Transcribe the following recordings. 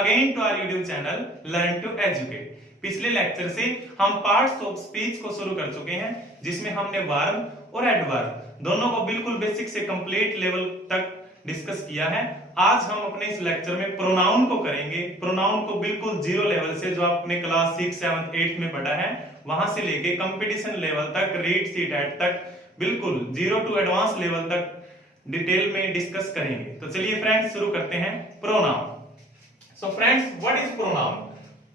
Again to our YouTube channel learn to educate. पिछले lecture से हम पार्ट्स ऑफ स्पीच को शुरू कर चुके हैं, जिसमें हमने वर्ब और एडवर्ब दोनों को बिल्कुल बेसिक से कंप्लीट लेवल तक डिस्कस किया है। आज हम अपने इस लेक्चर में प्रोनाउन को करेंगे। प्रोनाउन को बिल्कुल जीरो लेवल से, जो आपने क्लास 6, 7, 8 में पढ़ा है, वहां से लेके कंपटीशन लेवल तक, रीड सीट एट तक, बिल्कुल जीरो टू एडवांस लेवल तक डिटेल में डिस्कस करेंगे। तो चलिए फ्रेंड्स शुरू करते हैं pronoun. So friends, what is pronoun?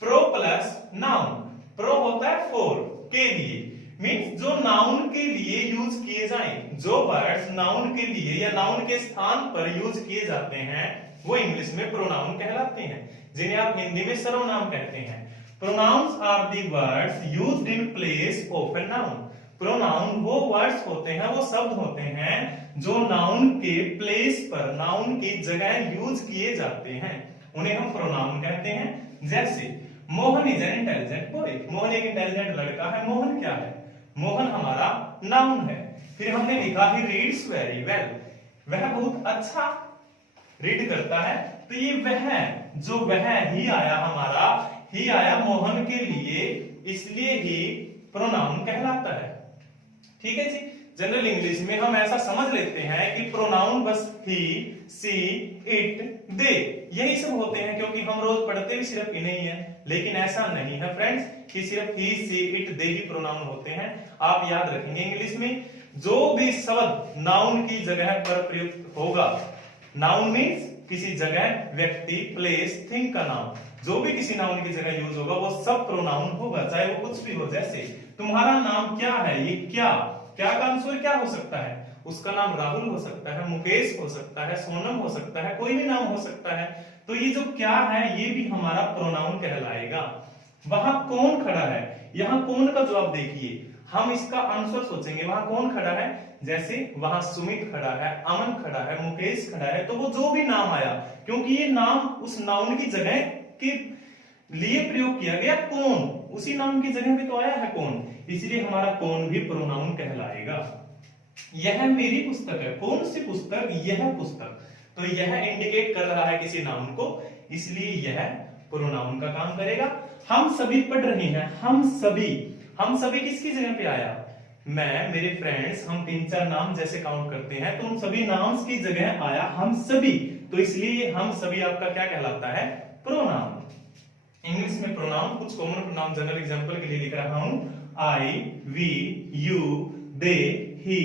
Pro plus noun. Pro होता है फॉर, के लिए, मींस जो नाउन के लिए यूज किए जाएं, जो वर्ड्स नाउन के लिए या नाउन के स्थान पर यूज किए जाते हैं वो इंग्लिश में प्रोनाउन कहलाते हैं, जिन्हें आप हिंदी में सर्वनाम कहते हैं। Pronouns are the words used in place of a noun. Pronoun वो वर्ड्स होते हैं, वो शब्द होते हैं जो नाउन के प्लेस पर, नाउन की जगह यूज किए जाते हैं, उन्हें हम प्रोनाउन कहते हैं। जैसे Mohan is an intelligent boy. Mohan एक इंटेलिजेंट लड़का है। मोहन क्या है? मोहन हमारा नाउन है। फिर हमने लिखा ही रीड्स वेरी वेल। वह बहुत अच्छा रीड करता है। तो ये वह ही आया, हमारा ही आया मोहन के लिए, इसलिए ही प्रोनाउन कहलाता है। ठीक है जी। जनरल इंग्लिश में हम ऐसा समझ लेते हैं कि प्रोनाउन बस ही, सी, इट, दे यही सब होते हैं, क्योंकि हम रोज पढ़ते भी सिर्फ इन्हें ही है। लेकिन ऐसा नहीं है फ्रेंड्स कि सिर्फ ही, she, it, they he pronoun होते हैं। आप याद रखेंगे इंग्लिश में जो भी शब्द नाउन की जगह पर प्रयुक्त होगा, नाउन मीन्स किसी जगह, व्यक्ति, प्लेस, थिंग का नाम, जो भी किसी नाउन की जगह यूज होगा वो सब प्रोनाउन होगा, चाहे वो कुछ भी हो। जैसे तुम्हारा नाम क्या है, ये क्या का आंसर क्या हो सकता है? उसका नाम राहुल हो सकता है, मुकेश हो सकता है, सोनम हो सकता है, कोई भी नाम हो सकता है। तो ये जो क्या है ये भी हमारा प्रोनाउन कहलाएगा। वहां कौन खड़ा है, यहाँ कौन का जवाब देखिए, हम इसका आंसर सोचेंगे वहां कौन खड़ा है। जैसे वहां सुमित खड़ा है, अमन खड़ा है, मुकेश खड़ा है, तो वो जो भी नाम आया, क्योंकि ये नाम उस नाउन की जगह के लिए प्रयोग किया गया, कौन, उसी नाम की जगह भी तो आया है कौन, इसलिए हमारा कौन भी प्रोनाउन कहलाएगा। यह मेरी पुस्तक है। कौन सी पुस्तक? यह पुस्तक। तो यह इंडिकेट कर रहा है किसी नाउन को, इसलिए यह प्रोनाउन का काम करेगा। हम सभी पढ़ रहे हैं। हम सभी किसकी जगह पे आया? मैं, मेरे फ्रेंड्स, हम 3-4 नाम जैसे काउंट करते हैं तो उन सभी नाउन्स की जगह आया हम सभी, तो इसलिए हम सभी आपका क्या कहलाता है? प्रोनाउन। इंग्लिश में प्रोनाउन कुछ कॉमन प्रोनाउन जनरल एग्जांपल के लिए लिख रहा हूं। I, we, you, they, he,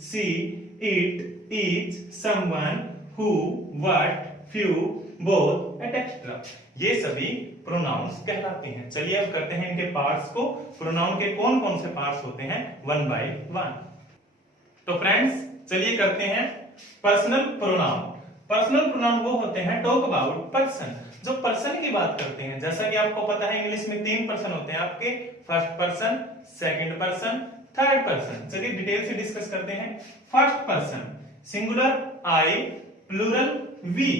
she, it, each, someone, who, what, few, both, etcetera, ये सभी प्रोनाउंस कहलाते हैं। चलिए अब करते हैं इनके पार्ट्स को। प्रोनाउन के कौन कौन से पार्ट्स होते हैं, वन बाय वन। तो फ्रेंड्स चलिए करते हैं पर्सनल प्रोनाउन। पर्सनल प्रोनाउन वो होते हैं टॉक अबाउट पर्सन, जो पर्सन की बात करते हैं। जैसा कि आपको पता है इंग्लिश में 3 पर्सन होते हैं आपके, first person, second person, third person. चलिए डिटेल से डिस्कस करते हैं। First person singular I, plural we.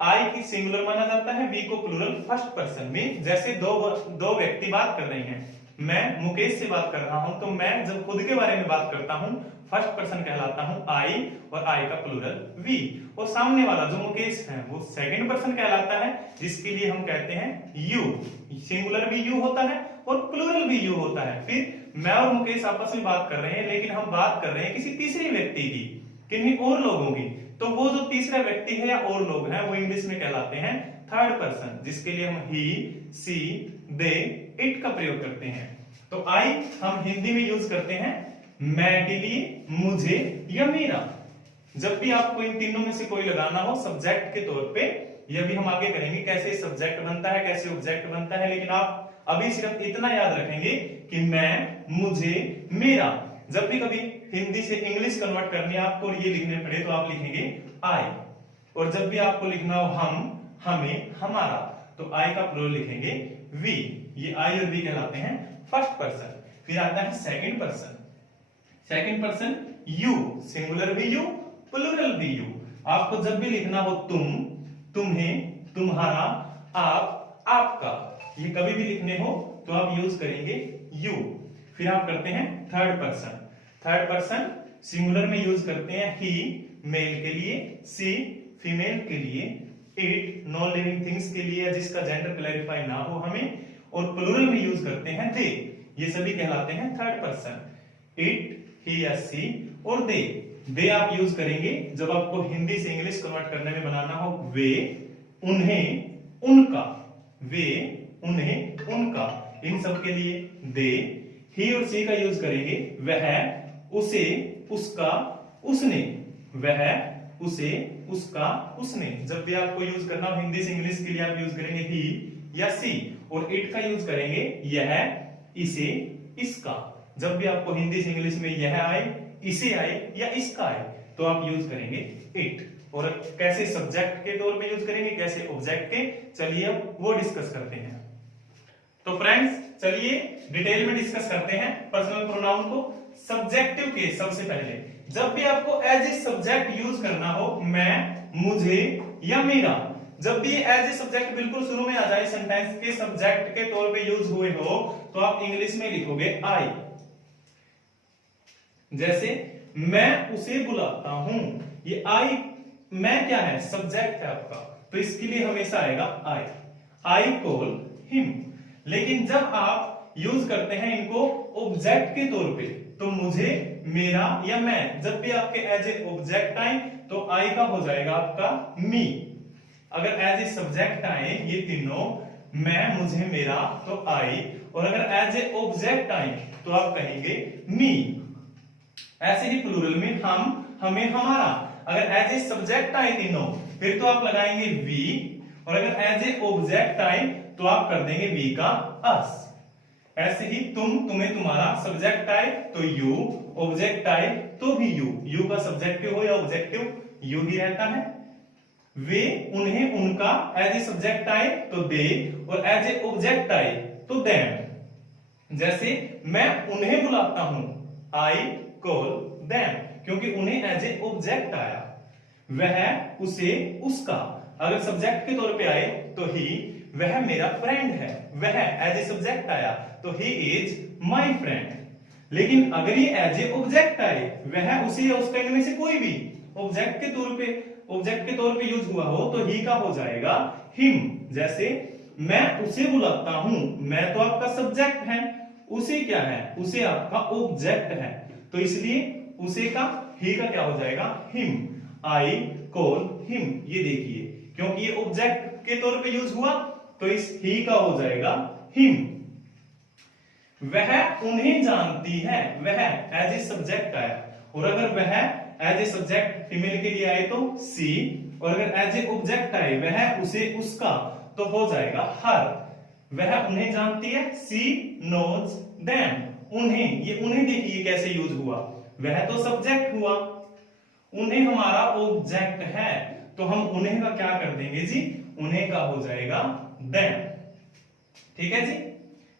I की सिंगुलर माना जाता है, वी को प्लूरल। फर्स्ट पर्सन में जैसे दो व्यक्ति बात कर रहे हैं, मैं मुकेश से बात कर रहा हूं, तो मैं जब खुद के बारे में बात करता हूं फर्स्ट पर्सन कहलाता हूं आई, और आई का प्लूरल वी। और सामने वाला जो मुकेश है वो सेकंड पर्सन कहलाता है, जिसके लिए हम कहते हैं यू। सिंगुलर भी यू होता है और प्लूरल भी यू होता है। फिर मैं और मुकेश आपस में बात कर रहे हैं, लेकिन हम बात कर रहे हैं किसी तीसरे व्यक्ति की, किन्हीं और लोगों की, तो वो जो तीसरा व्यक्ति है या और लोग हैं वो इंग्लिश में कहलाते हैं थर्ड पर्सन, जिसके लिए हम ही, सी, दे, इट का प्रयोग करते हैं। तो आई हम हिंदी में यूज करते हैं मैं के लिए, मुझे या मेरा। जब भी आपको इन तीनों में से कोई लगाना हो सब्जेक्ट के तौर पे, यह भी हम आगे करेंगे कैसे सब्जेक्ट बनता है, कैसे ऑब्जेक्ट बनता है, लेकिन आप अभी सिर्फ इतना याद रखेंगे कि मैं, मुझे, मेरा। जब भी कभी हिंदी से इंग्लिश कन्वर्ट करनी है आपको और ये लिखने पड़े तो आप लिखेंगे आई, और जब भी आपको लिखना हो हम, हमें, हमारा, तो आई का प्लूरल लिखेंगे वी। ये आई और वी कहलाते हैं फर्स्ट पर्सन। फिर आता है second person. Second person you, singular भी यू, प्लूरल भी यू। आपको जब भी लिखना हो तुम, तुम्हें, तुम्हारा, आप, आपका, ये कभी भी लिखने हो तो आप यूज करेंगे यू। फिर आप करते हैं third person. Third person singular में यूज करते हैं ही, मेल के लिए, सी, फीमेल के लिए, इट नॉन लिविंग थिंग्स के लिए जिसका जेंडर क्लैरिफाई ना हो हमें, और प्लूरल में यूज करते हैं दे, ये सभी कहलाते हैं थर्ड पर्सन। इट, ही या सी और दे आप यूज करेंगे जब आपको हिंदी से इंग्लिश कन्वर्ट करने में बनाना हो। वे, उन्हें, उनका, वे, उन्हें, उनका, इन सब के लिए दे। ही और सी का यूज करेंगे वह, उसे, उसका, उसने, वह, उसे, उसका, उसने। जब भी आपको यूज करना हो हिंदी से इंग्लिश के लिए आप यूज करेंगे ही या सी, और इट का यूज करेंगे यह, इसे, इसका। जब भी आपको हिंदी से इंग्लिश में यह आए, इसे आए या इसका आए तो आप यूज करेंगे इट। और कैसे सब्जेक्ट के तौर पे यूज करेंगे, कैसे ऑब्जेक्ट के, चलिए अब वो डिस्कस करते हैं। तो फ्रेंड्स चलिए डिटेल में डिस्कस करते हैं पर्सनल प्रोनाउन को। सब्जेक्टिव केस, सबसे पहले जब भी आपको एज ए सब्जेक्ट यूज करना हो, मैं, मुझे या मेरा, जब भी एज ए सब्जेक्ट बिल्कुल शुरू में आ जाए, सेंटेंस के सब्जेक्ट के तौर पे यूज हुए हो, तो आप इंग्लिश में लिखोगे आई। जैसे मैं उसे बुलाता हूं, ये आई, मैं क्या है, सब्जेक्ट है आपका, तो इसके लिए हमेशा आएगा आई कॉल हिम। लेकिन जब आप यूज करते हैं इनको ऑब्जेक्ट के तौर पे, तो मुझे, मेरा या मैं, जब भी आपके एज ए ऑब्जेक्ट आए तो आई का हो जाएगा आपका मी। अगर एज ए सब्जेक्ट आए ये तीनों, मैं, मुझे, मेरा, तो आई, और अगर एज ए ऑब्जेक्ट आए तो आप कहेंगे मी। ऐसे ही प्लूरल में हम, हमें, हमारा। अगर एज ए सब्जेक्ट आए तीनों, फिर तो आप लगाएंगे वी, और अगर एज ए ऑब्जेक्ट आए तो आप कर देंगे वी का अस। ऐसे ही तुम, तुम्हें, तुम्हारा, सब्जेक्ट आए तो यू, ऑब्जेक्ट आए तो भी यू का सब्जेक्टिव हो या ऑब्जेक्टिव यू ही रहता है। वे, उन्हें, उनका, एज ए सब्जेक्ट आए तो दे, और एज ए ऑब्जेक्ट आए तो देम। जैसे मैं उन्हें बुलाता हूं, आई कॉल देम, क्योंकि उन्हें एज ए ऑब्जेक्ट आया। वह, उसे, उसका, अगर सब्जेक्ट के तौर पे आए तो ही, वह मेरा फ्रेंड है, वह एज ए सब्जेक्ट आया तो ही इज माय फ्रेंड। लेकिन अगर ये एज ए ऑब्जेक्ट आए, वह, उसे या उसका, इनमें से कोई भी ऑब्जेक्ट के तौर पे यूज हुआ हो तो ही का हो जाएगा हिम। जैसे मैं उसे बुलाता हूं, मैं तो आपका सब्जेक्ट है, उसे क्या है, उसे आपका ऑब्जेक्ट है, तो इसलिए उसे का, ही का क्या हो जाएगा, हिम। आई कॉल हिम, ये देखिए क्योंकि ये ऑब्जेक्ट के तौर पे यूज हुआ तो इस ही का हो जाएगा हिम। वह उन्हें जानती है, वह एज ए सब्जेक्ट आया, और अगर वह एज ए सब्जेक्ट फीमेल के लिए आए तो सी, और अगर एज ए ऑब्जेक्ट आए वह, उसे, उसका, तो हो जाएगा हर। वह उन्हें जानती है, सी नोज देम। उन्हें, ये उन्हें देखिए कैसे यूज हुआ, वह तो सब्जेक्ट हुआ, उन्हें हमारा ऑब्जेक्ट है, तो हम उन्हें का क्या कर देंगे जी, उन्हें का हो जाएगा देम। ठीक है जी।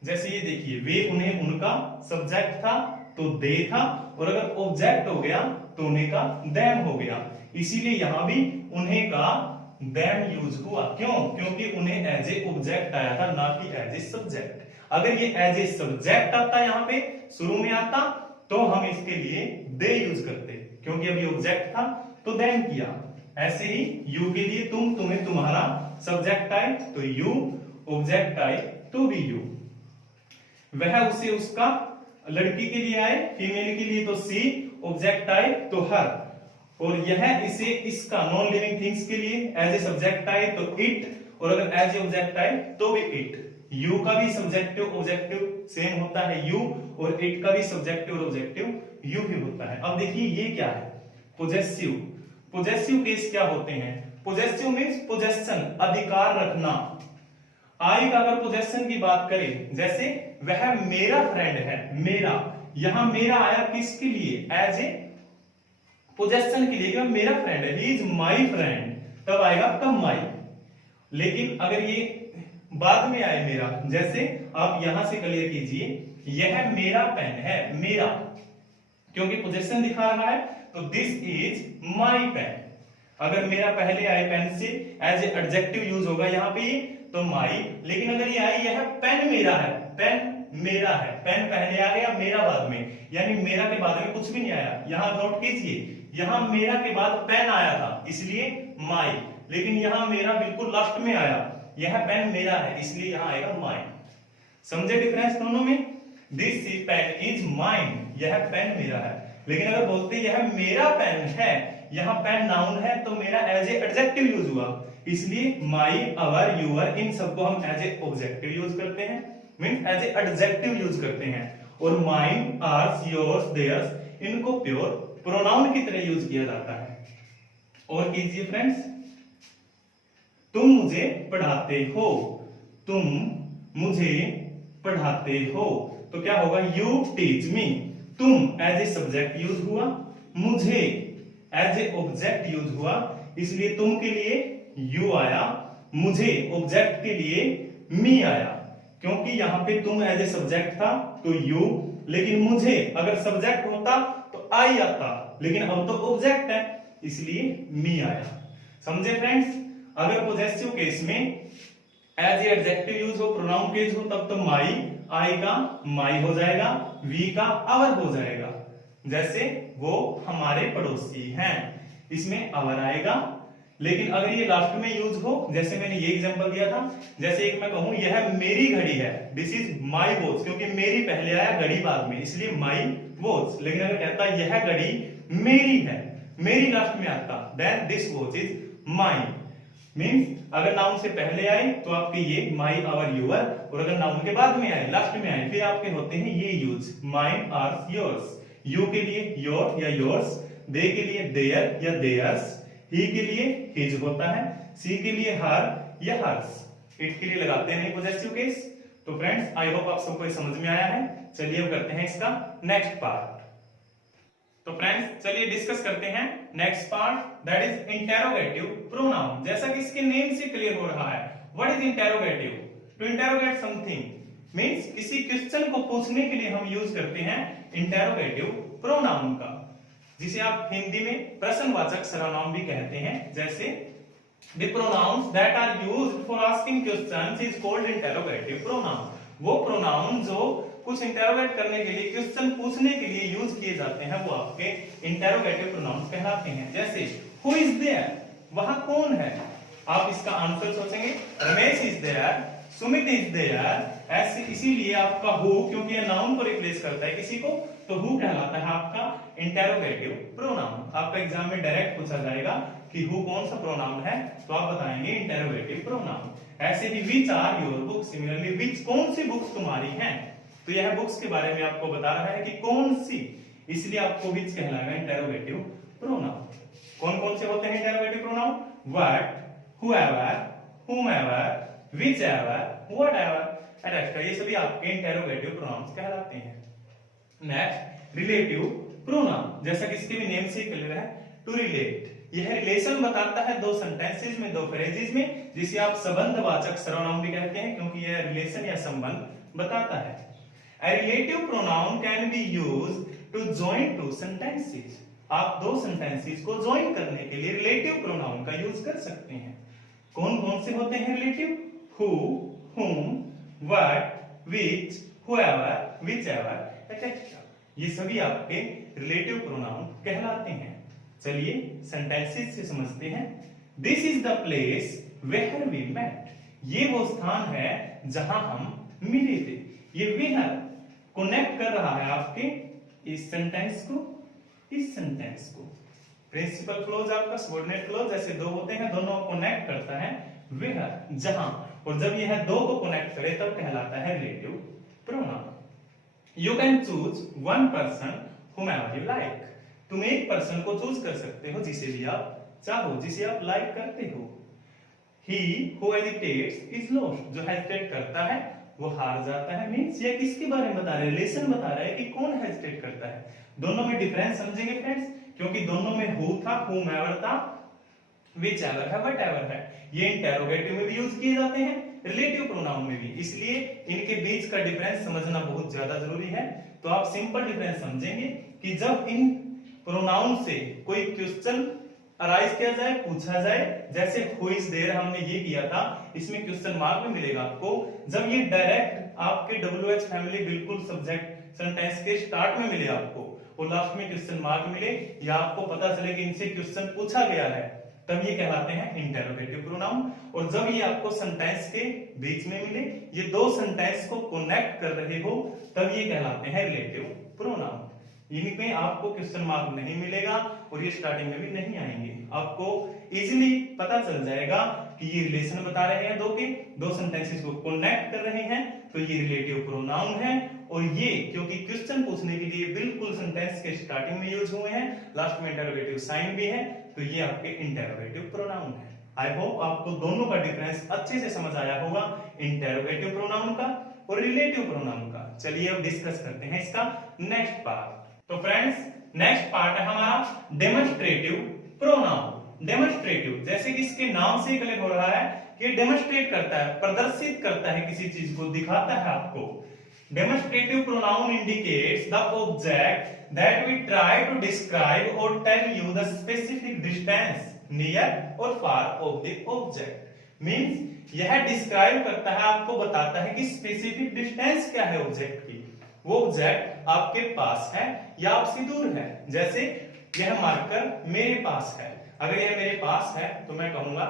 जैसे ये देखिए, वे, उन्हें, उनका, सब्जेक्ट था तो दे था, और अगर ऑब्जेक्ट हो गया तो उन्हें का देम हो गया। इसीलिए यहां भी उन्हें का देम यूज हुआ। क्यों? क्योंकि उन्हें एज ए ऑब्जेक्ट आया था, ना कि एज ए सब्जेक्ट। अगर ये एज ए सब्जेक्ट आता यहाँ पे शुरू में आता तो हम इसके लिए दे यूज करते, क्योंकि अभी ऑब्जेक्ट था तो देम किया। ऐसे ही यू के लिए तुम, तुम्हें, तुम्हारा, सब्जेक्ट आए तो यू, ऑब्जेक्ट आए तो भी यू। वह, उसे, उसका, लड़की के लिए आए, फीमेल के लिए तो सी, ऑब्जेक्ट आए तो हर, और यह, इसे, इसका, नॉन लिविंग थिंग्स के लिए एज ए सब्जेक्ट आए तो इट, और अगर एज ए ऑब्जेक्ट आए तो भी इट। यू का भी सब्जेक्टिव ऑब्जेक्टिव सेम होता है यू, और इट का भी सब्जेक्टिव और ऑब्जेक्टिव यू ही होता है। अब देखिए ये क्या है, पोजेसिव। पोजेसिव केस क्या होते हैं? पोजेसिव मींस पोजेशन, अधिकार रखना। आई का अगर पोजेशन की बात करें, जैसे वह मेरा फ्रेंड है, मेरा, यहां मेरा आया किसके लिए, एज ए पोजेशन के लिए, मेरा फ्रेंड है, ही इज माई फ्रेंड, तब आएगा आपका माई। लेकिन अगर ये बाद में आए मेरा, जैसे आप यहां से क्लियर कीजिए, यह मेरा पेन है, मेरा, क्योंकि पोजेशन दिखा रहा है तो दिस इज माई पेन। अगर मेरा पहले आए पेन से, एज ए एडजेक्टिव यूज होगा यहां पे तो माई। लेकिन अगर ये आए यह पेन मेरा है, पेन मेरा है, पेन पहले आ गया, मेरा बाद में, यानी मेरा के बाद में कुछ भी नहीं आया। यहां नोट कीजिए, यहां मेरा के बाद पेन आया था, इसलिए माई। लेकिन यहाँ मेरा बिल्कुल लास्ट में आया, यह पेन मेरा है इसलिए यहाँ आएगा माइन। समझे डिफरेंस दोनों में? दिस पेन इज माइन, यह पेन मेरा है। लेकिन अगर बोलते यह मेरा पेन है, यहाँ पेन नाउन है तो मेरा एज ए एडजेक्टिव यूज हुआ, इसलिए माई, अवर, यूअर इन सबको हम एज ए ऑब्जेक्टिव यूज करते हैं, means as a adjective use करते हैं। और माइन, आर्स, योर्स, देयर्स इनको प्योर प्रोनाउन की तरह यूज किया जाता है। और कीजिए फ्रेंड्स, तुम मुझे पढ़ाते हो, तुम मुझे पढ़ाते हो तो क्या होगा? You teach me. तुम एज ए सब्जेक्ट यूज हुआ, मुझे एज ए ऑब्जेक्ट यूज हुआ, इसलिए तुम के लिए यू आया, मुझे ऑब्जेक्ट के लिए मी आया। क्योंकि यहां पे तुम एज ए सब्जेक्ट था तो यू, लेकिन मुझे अगर सब्जेक्ट होता तो आई आता, लेकिन अब तो ऑब्जेक्ट है इसलिए मी आया। समझे फ्रेंड्स? अगर पॉजेसिव केस में एज ए एडजेक्टिव यूज हो, प्रोनाउन केस हो, तब तो माई, आई का माई हो जाएगा, वी का अवर हो जाएगा। जैसे वो हमारे पड़ोसी हैं, इसमें अवर आएगा। लेकिन अगर ये लास्ट में यूज हो, जैसे मैंने ये एग्जांपल दिया था, जैसे एक मैं कहूं यह मेरी घड़ी है, दिस इज माई वॉच, क्योंकि मेरी पहले आया, घड़ी बाद में, इसलिए माई वॉच। लेकिन अगर कहता यह घड़ी मेरी है, मेरी लास्ट में आता, then this watch is my. Means अगर नाउन से पहले आए तो आपके ये माई, आवर, यूअर, और अगर नाउन के बाद में आए, लास्ट में आए, फिर आपके होते हैं ये use, mine, ours, yours. You के लिए योर या योर्स, दे के लिए देयर या देयर्स, ही के लिए हिज होता है, सी के लिए हर या हर्स, इट के लिए लगाते हैं पॉजेसिव केस। तो फ्रेंड्स आई होप आप सबको समझ में आया है। चलिए अब करते हैं इसका नेक्स्ट पार्ट। तो फ्रेंड्स चलिए डिस्कस करते हैं next part, that is interrogative pronoun. जैसा कि इसके नेम से क्लियर हो रहा है, what is interrogative? To interrogate something means किसी क्वेश्चन को पूछने के लिए हम यूज करते हैं इंटेरोगेटिव प्रोनाउन का, जिसे आप हिंदी में प्रश्नवाचक सर्वनाम भी कहते हैं। जैसे the pronouns that are used for asking questions is called interrogative pronoun. वो प्रोनाउन जो कुछ इंटेरोगेट करने के लिए, क्वेश्चन पूछने के लिए यूज किए जाते हैं, वो आपके इंटेरोगेटिव प्रोनाउंस कहलाते हैं। जैसे हु इज देयर, वहां कौन है? आप इसका आंसर सोचेंगे, Ramesh is there, Sumit is there. ऐसे इसीलिए आपका हु, क्योंकि यह नाउन को रिप्लेस करता है किसी को, तो हु कहलाता है आपका इंटेरोगेटिव प्रोनाउन। आपका एग्जाम में डायरेक्ट पूछा जाएगा कि हु कौन सा प्रोनाउन है, तो आप बताएंगे इंटेरोगेटिव प्रोनाउन। ऐसे ही which are your books, similarly which कौन सी बुक्स तुम्हारी हैं, तो यह बुक्स के बारे में आपको बता रहा है कि कौन सी, इसलिए आपको विच कहलाएगा इंटेरोगेटिव प्रोनाउन। कौन कौन से होते हैं interrogative pronoun? What, whoever, whomever, whichever, whatever, etc. ये सभी आपके इंटेरोगेटिव प्रोनाउंस कहलाते हैं। नेक्स्ट रिलेटिव प्रोनाउन, जैसा कि इसके भी नेम से क्लियर है, टू रिलेट। यह रिलेशन बताता है दो सेंटेंसेस में, दो फ्रेजेस में, जिसे आप संबंधवाचक सर्वनाम भी कहते हैं, क्योंकि यह रिलेशन या संबंध बताता है। A relative pronoun can be used to join two sentences. आप दो सेंटेंसेस को ज्वाइन करने के लिए रिलेटिव प्रोनाउन का यूज कर सकते हैं। कौन कौन से होते हैं relative? Who, whom, what, which, whoever, whichever, etc. ये सभी आपके रिलेटिव प्रोनाउन कहलाते हैं। चलिए सेंटेंसेस से समझते हैं। This is the place where we met. ये वो स्थान है जहां हम मिले थे। ये वेयर कनेक्ट कर रहा है आपके इस सेंटेंस को इस सेंटेंस को। प्रिंसिपल क्लोज आपका सबऑर्डिनेट क्लोज जैसे दो होते हैं, दोनों को कनेक्ट करता है वेयर, जहां, और जब यह दो को कनेक्ट करे तब कहलाता है relative pronoun. You can choose one person whomever you like। तुम एक पर्सन को चूज कर सकते हो जिसे भी आप चाहो, जिसे आप लाइक करते हो। He who hesitates is lost। जो हेजिटेट करता है वो हार जाता है। मींस ये किसके बारे में बता रहा है? रिलेशन बता रहा है कि कौन हेजिटेट करता है। दोनों में डिफरेंस समझेंगे फ्रेंड्स, क्योंकि दोनों में हु था, whomever था, whichever है, whatever है। ये इंटेरोगेटिव में भी यूज किए जाते हैं, रिलेटिव प्रोनाउन में भी, इसलिए इनके बीच का डिफरेंस समझना बहुत ज्यादा जरूरी है। तो आप सिंपल डिफरेंस समझेंगे कि जब इन प्रोनाउन से कोई क्वेश्चन अराइज किया जाए, पूछा जाए, जैसे हु इज देयर हमने ये किया था, इसमें क्वेश्चन मार्क भी मिलेगा आपको। जब ये डायरेक्ट आपके WH फैमिली बिल्कुल सब्जेक्ट सेंटेंस के स्टार्ट में मिले आपको और लास्ट में क्वेश्चन मार्क मिले, या आपको पता चले कि इनसे क्वेश्चन पूछा गया है, तब ये कहलाते हैं इंटेरोगेटिव प्रोनाउन। और जब ये आपको सेंटेंस के बीच में मिले, ये दो सेंटेंस को कनेक्ट कर रहे हो, तब ये कहलाते हैं रिलेटिव प्रोनाउन। इनमें आपको क्वेश्चन मार्क नहीं मिलेगा और ये स्टार्टिंग में भी नहीं आएंगे। आपको इजीली पता चल जाएगा कि ये रिलेशन बता रहे हैं दो सेंटेंसेस को कनेक्ट कर रहे हैं, तो ये रिलेटिव प्रोनाउन है। और ये क्योंकि क्वेश्चन पूछने के लिए बिल्कुल सेंटेंस के स्टार्टिंग में यूज हुए हैं, लास्ट में इंटरोगेटिव साइन भी है, तो ये आपके इंटरोगेटिव प्रोनाउन है। आई होप आपको दोनों का डिफरेंस अच्छे से समझ आया होगा, इंटरोगेटिव प्रोनाउन का और रिलेटिव प्रोनाउन का। चलिए अब डिस्कस करते हैं इसका नेक्स्ट पार्ट। तो फ्रेंड्स, नेक्स्ट पार्ट है हमारा डेमोन्स्ट्रेटिव प्रोनाउन। डेमोन्स्ट्रेटिव, जैसे कि इसके नाम से क्लियर हो रहा है कि डेमोन्स्ट्रेट करता है, प्रदर्शित करता है, किसी चीज को दिखाता है आपको। Demonstrative pronoun indicates the object that we try to describe or tell you the specific distance near or far of the object. Means यह describe करता है, आपको बताता है कि specific distance क्या है ऑब्जेक्ट की। वो ऑब्जेक्ट आपके पास है या आपसे दूर है। जैसे यह मार्कर मेरे पास है, अगर यह मेरे पास है तो मैं कहूंगा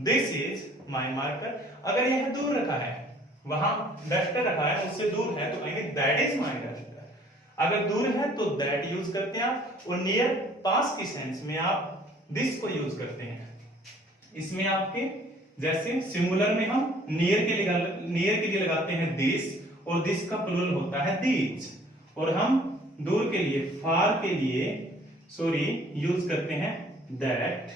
दिस इज माई मार्कर। अगर यह दूर रखा है, वहां डस्टर रखा है, उससे दूर है, तो कहेंगे दैट इज माई डस्टर। अगर दूर है तो दैट यूज करते हैं आप, और नियर पास की सेंस में आप दिस को यूज करते हैं। इसमें आपके जैसे सिंगुलर में हम नियर के लिए लगाते हैं दिस, और दिस का प्लूरल होता है दीज। और हम दूर के लिए, फार के लिए यूज करते हैं दैट।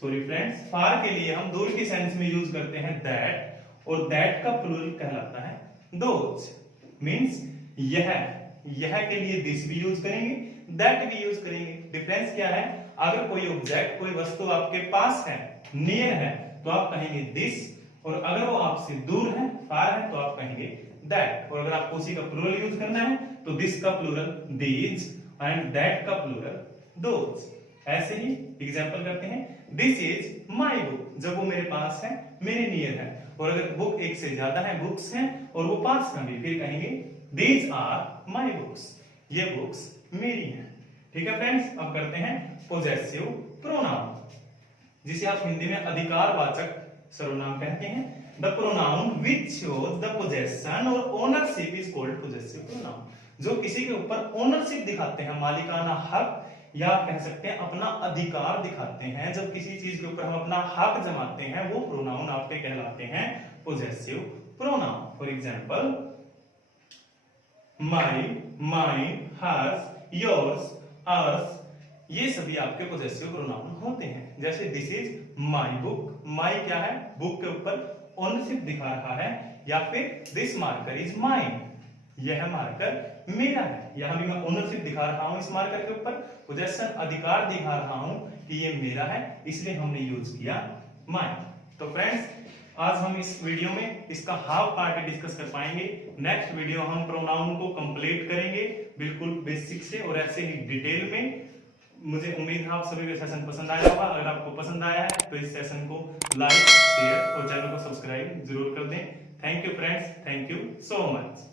सॉरी फ्रेंड्स, फार के लिए हम दूर की सेंस में यूज करते हैं दैट, और दैट का प्लूरल कहलाता है दोज। मींस यह के लिए दिस भी यूज करेंगे, दैट भी यूज करेंगे। डिफरेंस क्या है, अगर कोई ऑब्जेक्ट, कोई वस्तु आपके पास है, नियर है, तो आप कहेंगे दिस, और अगर वो आपसे दूर है, फार है, तो आप कहेंगे दैट। और अगर आपको उसी का प्लूरल यूज करना है तो दिस का प्लूरल दीज एंड दैट का प्लूरल दोज। ऐसे ही एग्जांपल करते हैं, दिस इज माय बुक, जब वो मेरे पास है, मेरे नियर है। और अगर बुक एक से ज्यादा है, बुक्स हैं और वो पास में भी, फिर कहेंगे दीज आर माय बुक्स, ये बुक्स मेरी हैं। ठीक है फ्रेंड्स, अब करते हैं पोजेसिव प्रोनाउन, जिसे आप हिंदी में अधिकारवाचक सर्वनाम कहते हैं। The pronoun which shows the possession और ownership is called possessive pronoun. जो किसी के ऊपर ओनरशिप दिखाते हैं, मालिकाना हक, या आप कह सकते हैं अपना अधिकार दिखाते हैं। जब किसी चीज के ऊपर हम अपना हक जमाते हैं, वो प्रोनाउन आपके कहलाते हैं possessive pronoun. For example my, mine, hers, yours, ours, ये सभी आपके पोजेसिव प्रोनाउन होते हैं। जैसे this is my book, my क्या है, बुक के ऊपर ओनरशिप दिखा रहा है। या फिर दिस मार्कर इज माइन, यह मार्कर मेरा है, यहां भी मैं ओनरशिप दिखा रहा हूं इस मार्कर के ऊपर, पोजेशन अधिकार दिखा रहा हूं कि ये मेरा है, इसलिए हमने यूज किया माइन। तो फ्रेंड्स, आज हम इस वीडियो में इसका हाफ पार्ट डिस्कस कर पाएंगे। नेक्स्ट वीडियो हम प्रोनाउन को कंप्लीट करेंगे बिल्कुल बेसिक से और ऐसे ही डिटेल में। मुझे उम्मीद है आप सभी को सेशन पसंद आया होगा। अगर आपको पसंद आया है तो इस सेशन को लाइक, शेयर और चैनल को सब्सक्राइब जरूर कर दें। Thank you friends, thank you so much.